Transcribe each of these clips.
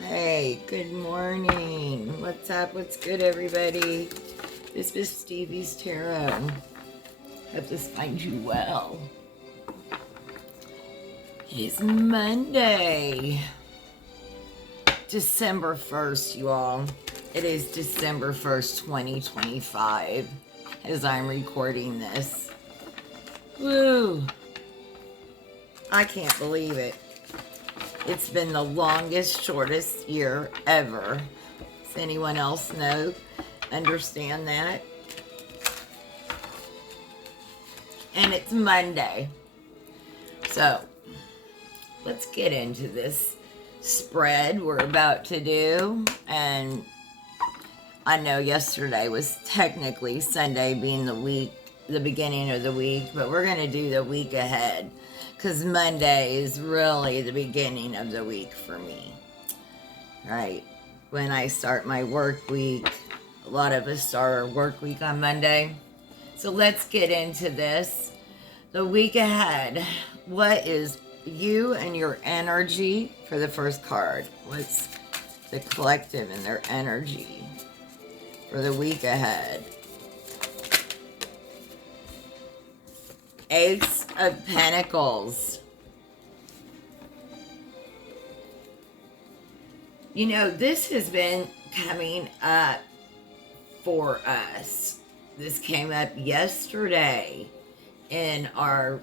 Hey, good morning. What's up? What's good, everybody? This is Stevie's Tarot. Hope this finds you well. It's Monday, December 1st, you all. It is December 1st, 2025, as I'm recording this. Woo! I can't believe it. It's been the longest, shortest year ever. Does anyone else understand that? And it's Monday. So, let's get into this spread we're about to do. And I know yesterday was technically Sunday being the beginning of the week, but we're going to do the week ahead because Monday is really the beginning of the week for me. Right? When I start my work week, a lot of us start our work week on Monday. So let's get into this. The week ahead. What is you and your energy for the first card? What's the collective and their energy for the week ahead? Ace of Pentacles. You know, this has been coming up for us. This came up yesterday in our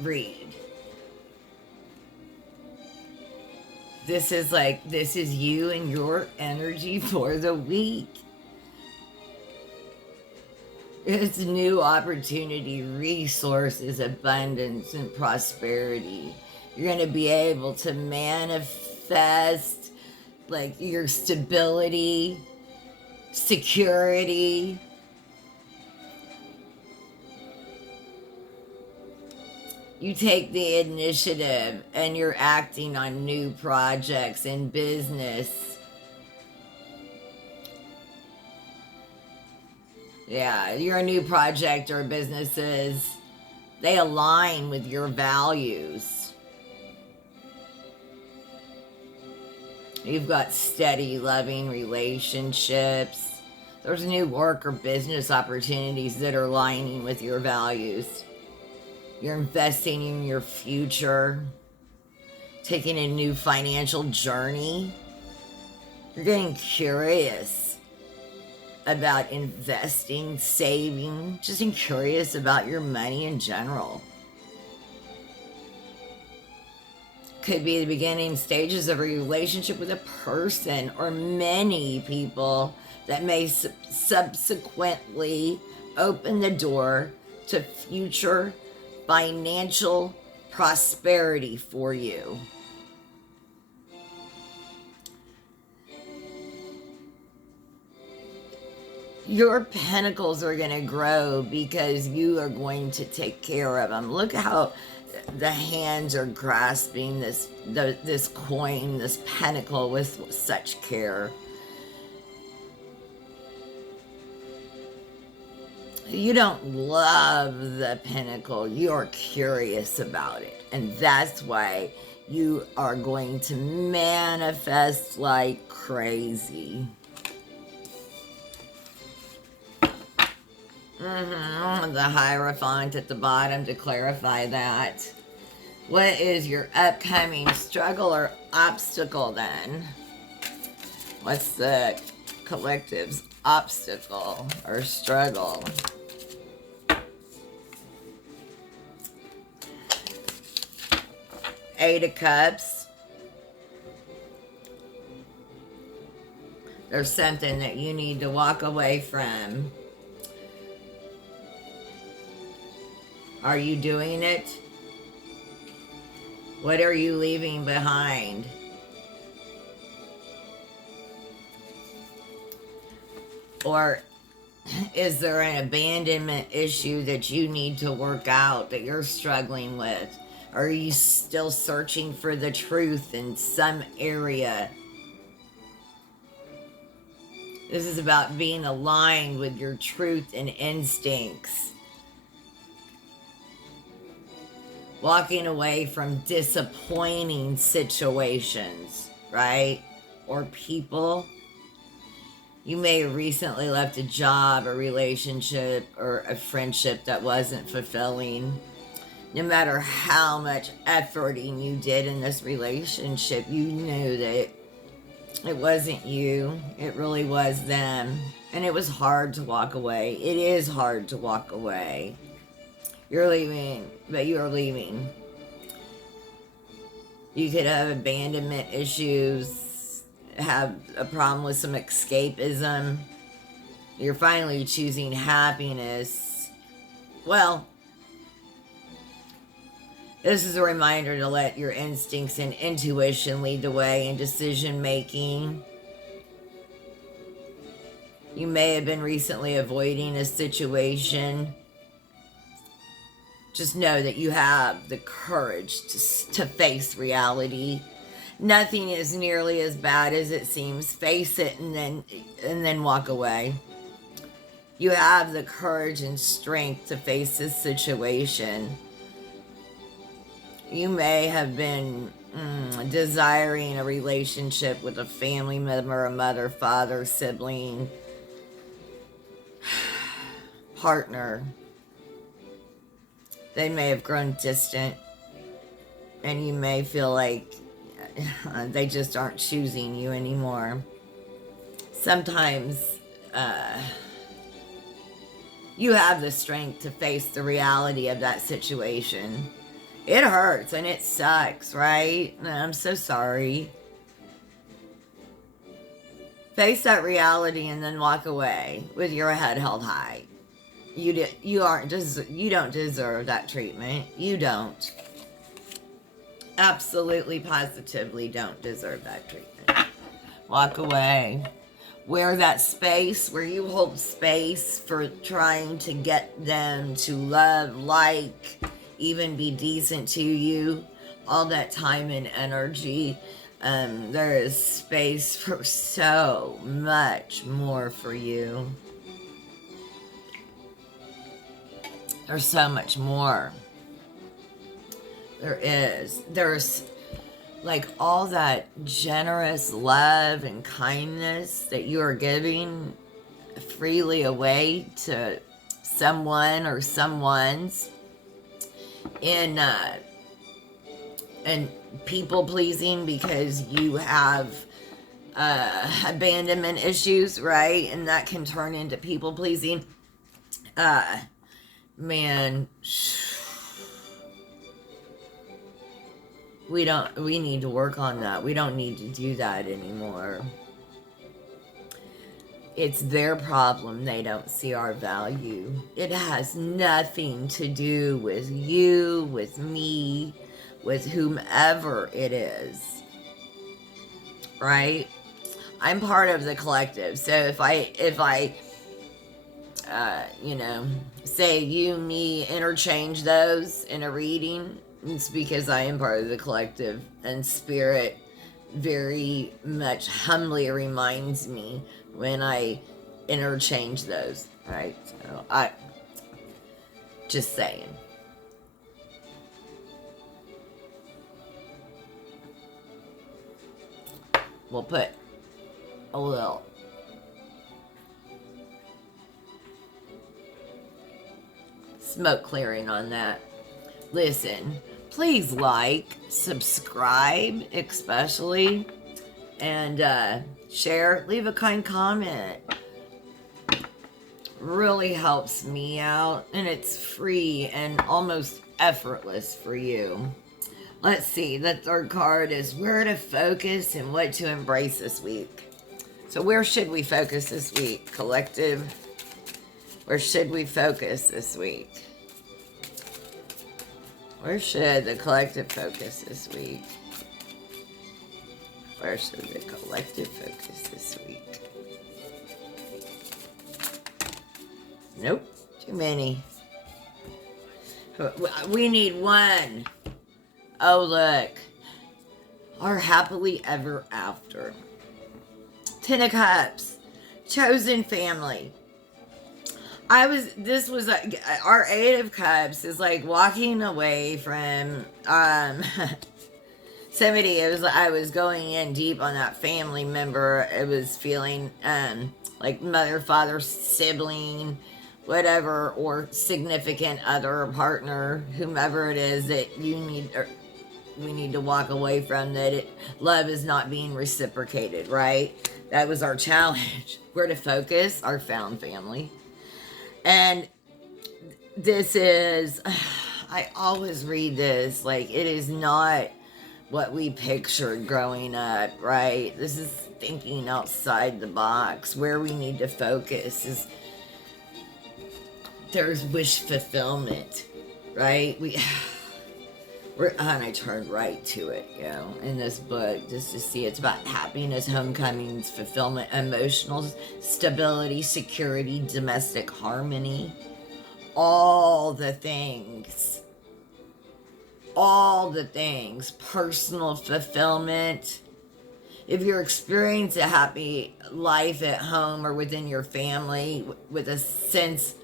read. This is you and your energy for the week. It's new opportunity, resources, abundance, and prosperity. You're going to be able to manifest like your stability, security. You take the initiative and you're acting on new projects in business. Yeah, your new project or businesses, they align with your values. You've got steady, loving relationships. There's new work or business opportunities that are aligning with your values. You're investing in your future, taking a new financial journey. You're getting curious about investing, saving, just curious about your money in general. Could be the beginning stages of a relationship with a person or many people that may subsequently open the door to future financial prosperity for you. Your pentacles are going to grow because you are going to take care of them. Look how the hands are grasping this coin, this pentacle with such care. You don't love the pentacle, you're curious about it. And that's why you are going to manifest like crazy. The Hierophant at the bottom to clarify that. What is your upcoming struggle or obstacle then? What's the collective's obstacle or struggle? Eight of Cups. There's something that you need to walk away from. Are you doing it? What are you leaving behind? Or is there an abandonment issue that you need to work out that you're struggling with? Are you still searching for the truth in some area? This is about being aligned with your truth and instincts. Walking away from disappointing situations, right? or people. You may have recently left a job, a relationship, or a friendship that wasn't fulfilling. No matter how much efforting you did in this relationship, you knew that it wasn't you. It really was them. And it was hard to walk away. It is hard to walk away. You're leaving, but you are leaving. You could have abandonment issues, have a problem with some escapism. You're finally choosing happiness. Well, this is a reminder to let your instincts and intuition lead the way in decision making. You may have been recently avoiding a situation. Just know that you have the courage to face reality. Nothing is nearly as bad as it seems. Face it and then walk away. You have the courage and strength to face this situation. You may have been desiring a relationship with a family member, a mother, father, sibling, partner. They may have grown distant, and you may feel like they just aren't choosing you anymore. Sometimes you have the strength to face the reality of that situation. It hurts and it sucks, right? I'm so sorry. Face that reality and then walk away with your head held high. You don't deserve that treatment. You don't. Absolutely, positively don't deserve that treatment. Walk away. Where that space, where you hold space for trying to get them to love, like, even be decent to you, all that time and energy, there is space for so much more for you. There's so much more. There's like all that generous love and kindness that you are giving freely away to someone or someone's, and people pleasing because you have abandonment issues, right? And that can turn into people pleasing. Man, we need to work on that. We don't need to do that anymore. It's their problem. They don't see our value. It has nothing to do with you, with me, with whomever it is. Right? I'm part of the collective. So if I say you, me, interchange those in a reading, it's because I am part of the collective, and Spirit very much humbly reminds me when I interchange those, right? So I just saying. We'll put a little smoke clearing on that. Listen, please like, subscribe, especially, and share, leave a kind comment. Really helps me out, and it's free and almost effortless for you. Let's see, the third card is where to focus and what to embrace this week. So where should we focus this week, collective? Where should we focus this week? Where should the collective focus this week? Where should the collective focus this week? Nope, too many. We need one. Oh, look. Our happily ever after. Ten of Cups. Chosen family. Our Eight of Cups is like walking away from I was going in deep on that family member. It was feeling like mother, father, sibling, whatever, or significant other or partner, whomever it is that you need, or we need to walk away from, that love is not being reciprocated, right? That was our challenge. Where to focus? Our found family. And this is, I always read this, like, it is not what we pictured growing up, right? This is thinking outside the box. Where we need to focus is there's wish fulfillment, right? And I turned right to it, in this book, just to see it's about happiness, homecomings, fulfillment, emotional stability, security, domestic harmony, all the things, personal fulfillment. If you're experiencing a happy life at home or within your family with a sense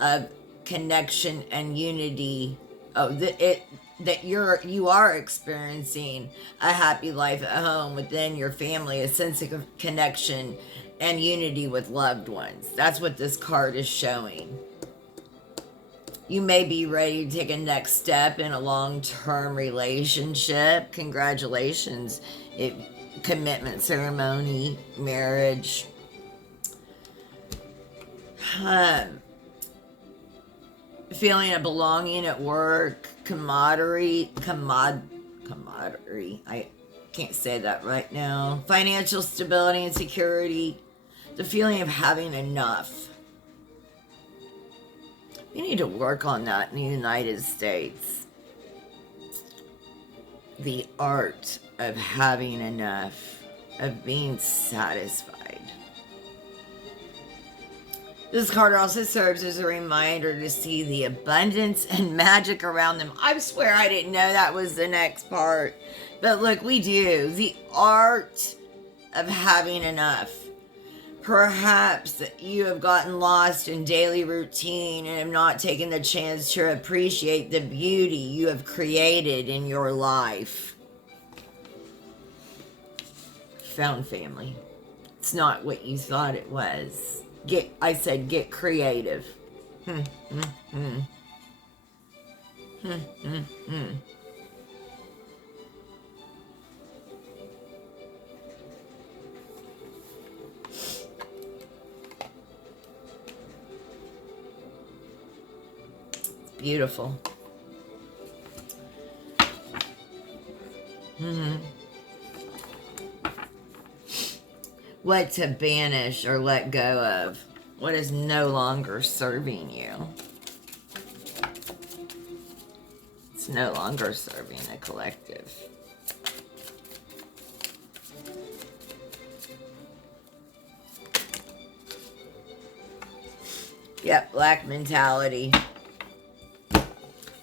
of connection and unity, that you are experiencing a happy life at home within your family, a sense of connection and unity with loved ones. That's what this card is showing. You may be ready to take a next step in a long-term relationship. Congratulations. Commitment ceremony, marriage. Feeling of belonging at work, camaraderie. I can't say that right now. Financial stability and security. The feeling of having enough. We need to work on that in the United States. The art of having enough, of being satisfied. This card also serves as a reminder to see the abundance and magic around them. I swear I didn't know that was the next part. But look, we do. The art of having enough. Perhaps you have gotten lost in daily routine and have not taken the chance to appreciate the beauty you have created in your life. Found family. It's not what you thought it was. Get creative. Beautiful. What to banish or let go of. What is no longer serving you. It's no longer serving the collective. Yep, lack mentality.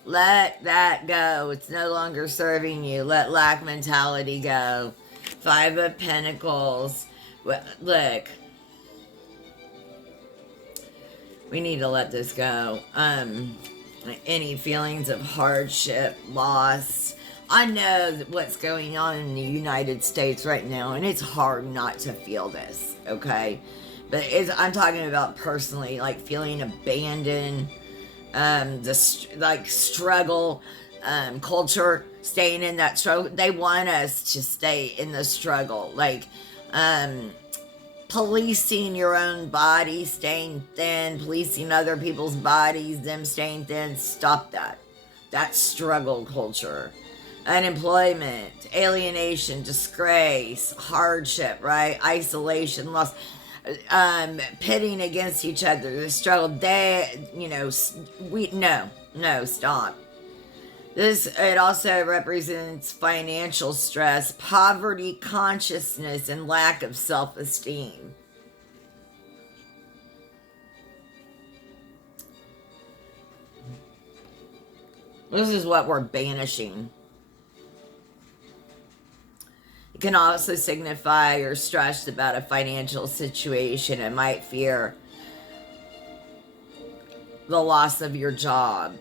Let that go. It's no longer serving you. Let lack mentality go. 5 of Pentacles. Look. We need to let this go. Any feelings of hardship, loss. I know what's going on in the United States right now, and it's hard not to feel this, okay? But I'm talking about personally, like feeling abandoned, struggle, culture, staying in that struggle. They want us to stay in the struggle, policing your own body, staying thin, policing other people's bodies, them staying thin. Stop that. That's struggle culture. Unemployment, alienation, disgrace, hardship, right? Isolation, loss. Pitting against each other, the struggle. Stop. It also represents financial stress, poverty consciousness, and lack of self-esteem. This is what we're banishing. It can also signify you're stressed about a financial situation and might fear the loss of your job.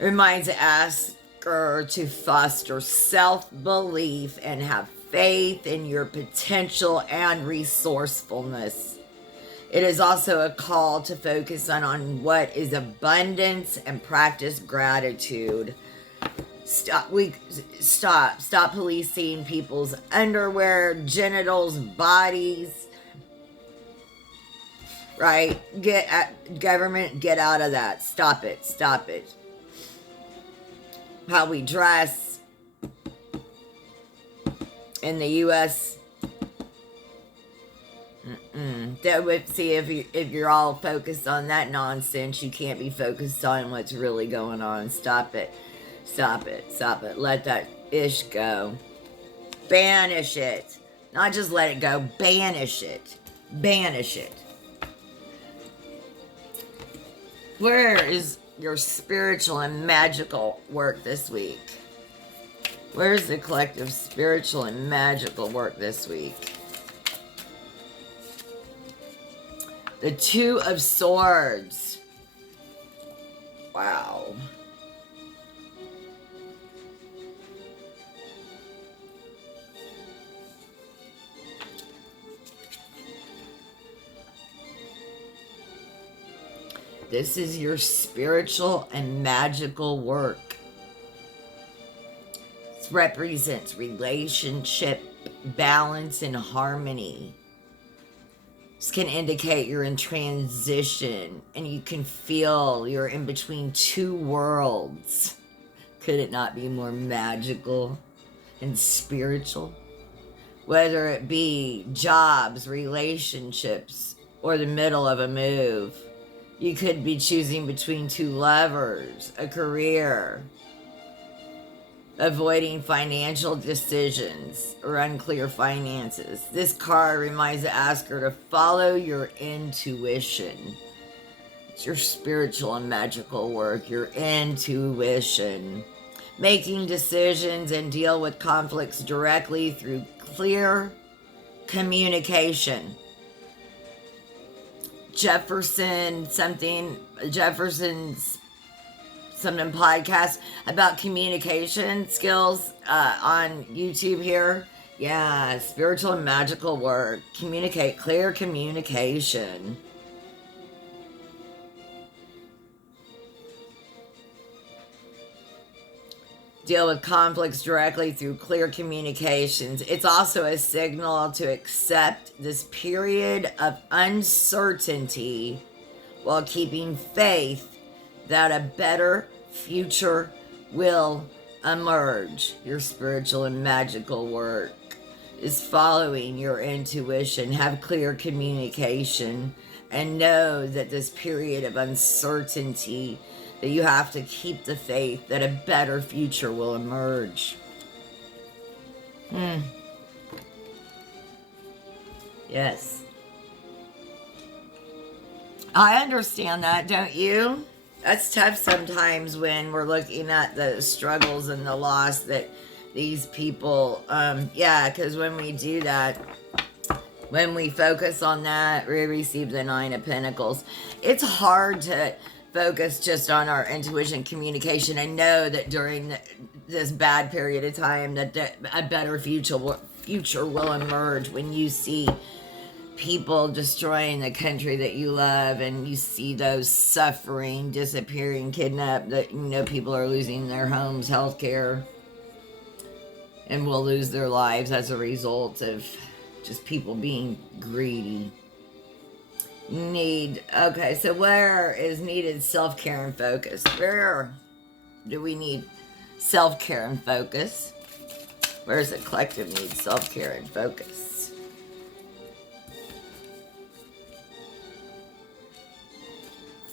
Reminds the asker to foster self-belief and have faith in your potential and resourcefulness. It is also a call to focus on what is abundance and practice gratitude. Stop policing people's underwear, genitals, bodies. Right? Government, get out of that. Stop it. Stop it. How we dress in the U.S. That would see if you're all focused on that nonsense, you can't be focused on what's really going on. Stop it. Stop it. Stop it. Let that ish go. Banish it. Not just let it go. Banish it. Banish it. Where is your spiritual and magical work this week? Where's the collective spiritual and magical work this week? The Two of Swords. Wow. This is your spiritual and magical work. It represents relationship, balance, and harmony. This can indicate you're in transition and you can feel you're in between two worlds. Could it not be more magical and spiritual? Whether it be jobs, relationships, or the middle of a move. You could be choosing between two lovers, a career, avoiding financial decisions or unclear finances. This card reminds the asker to follow your intuition. It's your spiritual and magical work, your intuition. Making decisions and deal with conflicts directly through clear communication. Jefferson's something podcast about communication skills on YouTube here. Yeah, spiritual and magical work. Communicate, clear communication. Deal with conflicts directly through clear communications. It's also a signal to accept this period of uncertainty while keeping faith that a better future will emerge. Your spiritual and magical work is following your intuition. Have clear communication and know that this period of uncertainty, that you have to keep the faith that a better future will emerge. Yes. I understand that, don't you? That's tough sometimes when we're looking at the struggles and the loss that these people, because when we do that, when we focus on that, we receive the Nine of Pentacles. It's hard to focus just on our intuition communication and know that during this bad period of time that a better future will emerge when you see people destroying the country that you love and you see those suffering, disappearing, kidnapped, that people are losing their homes, healthcare, and will lose their lives as a result of just people being greedy. Okay, so where is needed self-care and focus? Where do we need self-care and focus? Where does the collective need self-care and focus?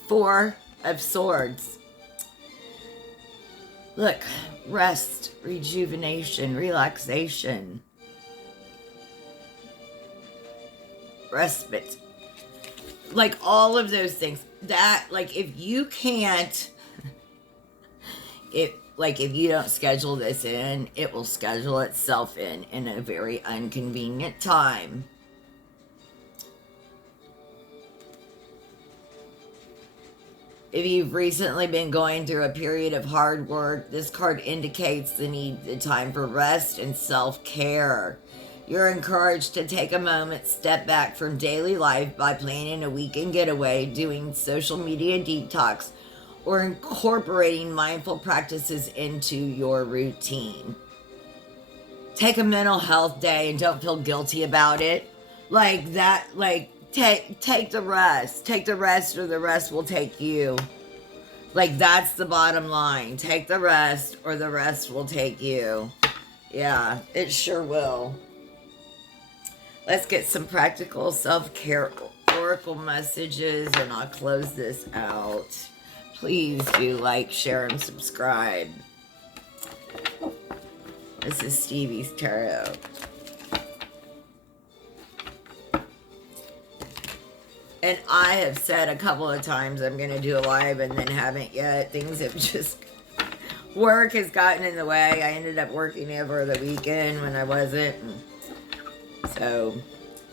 Four of Swords. Look, rest, rejuvenation, relaxation, respite. Like all of those things. That, like, if you can't, if you don't schedule this in, it will schedule itself in a very inconvenient time. If you've recently been going through a period of hard work, this card indicates the time for rest and self-care. You're encouraged to take a moment, step back from daily life by planning a weekend getaway, doing social media detox, or incorporating mindful practices into your routine. Take a mental health day and don't feel guilty about it. Like that, like take the rest. Take the rest or the rest will take you. Like that's the bottom line. Take the rest or the rest will take you. Yeah, it sure will. Let's get some practical self-care oracle messages and I'll close this out. Please do like, share, and subscribe. This is Stevie's Tarot. And I have said a couple of times I'm going to do a live and then haven't yet. Things have just... Work has gotten in the way. I ended up working over the weekend when I wasn't. So,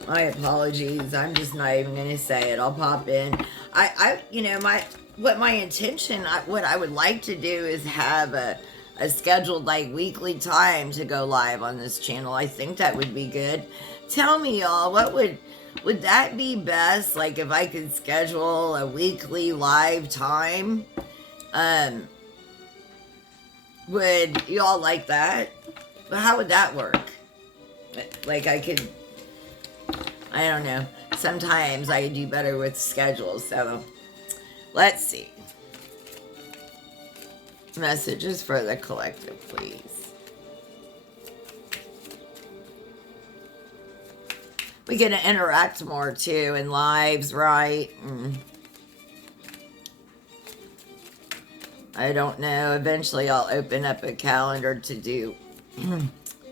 my apologies. I'm just not even going to say it. I'll pop in. What my intention, what I would like to do is have a scheduled like weekly time to go live on this channel. I think that would be good. Tell me, y'all, what would that be best? Like if I could schedule a weekly live time, would y'all like that? But how would that work? Like I don't know. Sometimes I do better with schedules. So let's see. Messages for the collective, please. We get to interact more too in lives, right? I don't know. Eventually I'll open up a calendar to do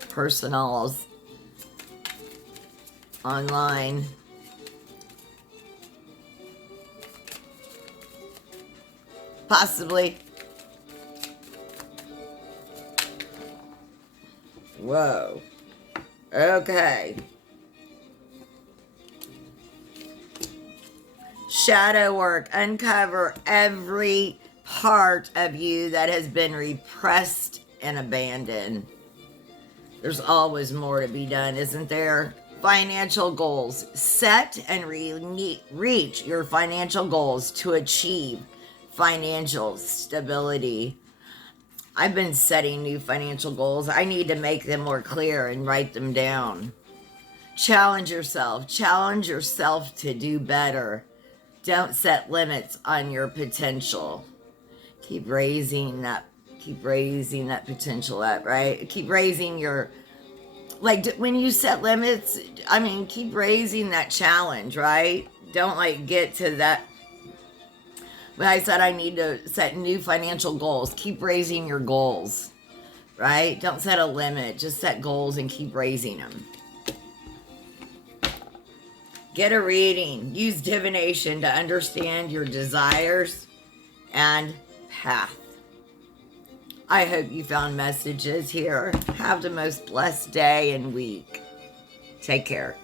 personals online. Possibly. Whoa. Okay. Shadow work. Uncover every part of you that has been repressed and abandoned. There's always more to be done, isn't there? Financial goals. Set and reach your financial goals to achieve financial stability. I've been setting new financial goals. I need to make them more clear and write them down. Challenge yourself. Challenge yourself to do better. Don't set limits on your potential. Keep raising that potential up, right? Keep raising your, like when you set limits, I mean, keep raising that challenge, right? Don't like get to that. When I said I need to set new financial goals, keep raising your goals, right? Don't set a limit, just set goals and keep raising them. Get a reading. Use divination to understand your desires and path. I hope you found messages here. Have the most blessed day and week. Take care.